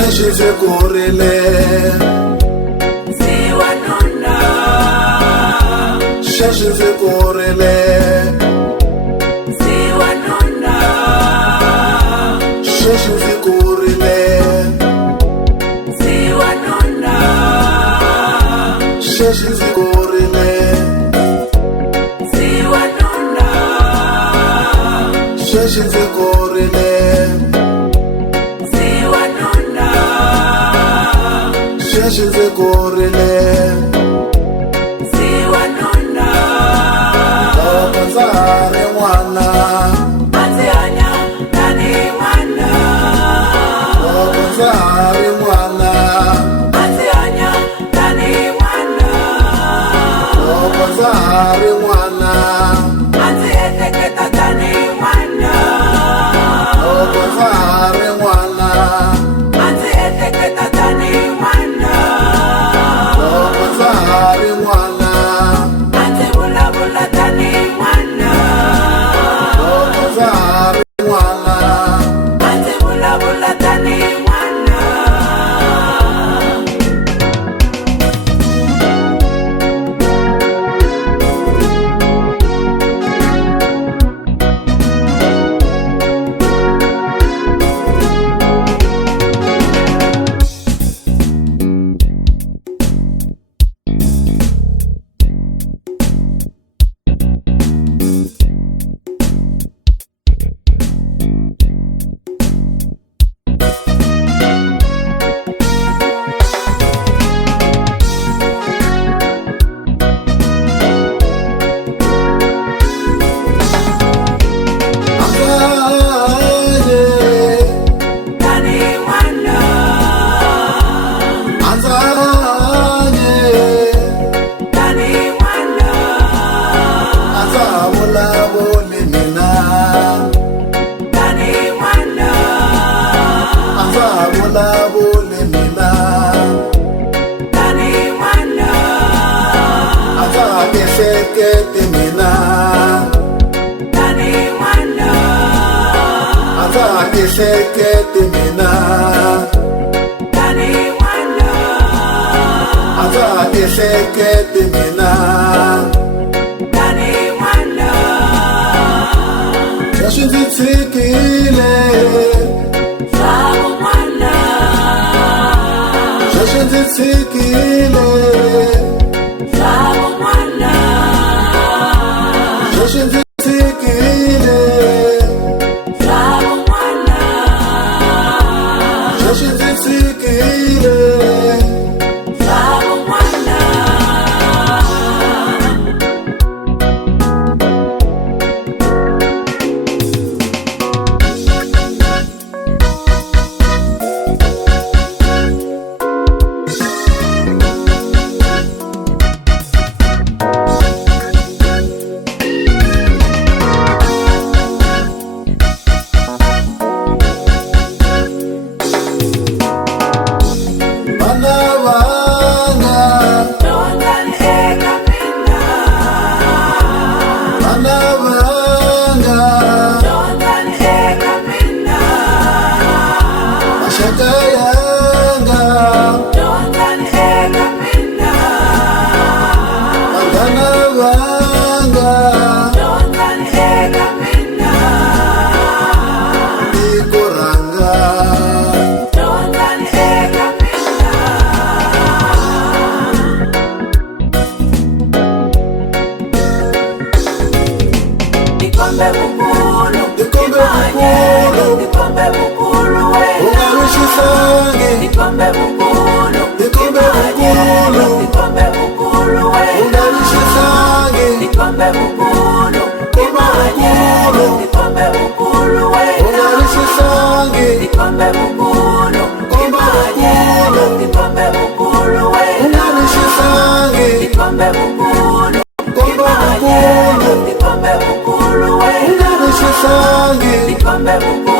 Shashize korile Ziwa nuna Shashize korile Ziwa nuna Shashize korile Ziwa nuna Shashize korile Ziwa nuna Shashize korile Ziwa nuna Shashize korile Ziwa nuna Okonzare mwana Anzianya nani mwana Okonzare mwana Anzianya nani mwana Okonzare mwana Anzieteketa nani mwana Okonzare mwana Anzieteketa nani mwana Okonzare mwana Anzibulabula nani mwana Okonzare mwana Anzibulabula nani mwana Sekete mina Nani mwana Azake sekete mina Nani mwana Azake sekete mina Nani mwana Shashizitsikile Sabu mwana Shashizitsikile Sabu mwana Shashizitsikile Sabu mwana Shashizitsikile Sabu mwana Kombe bukulu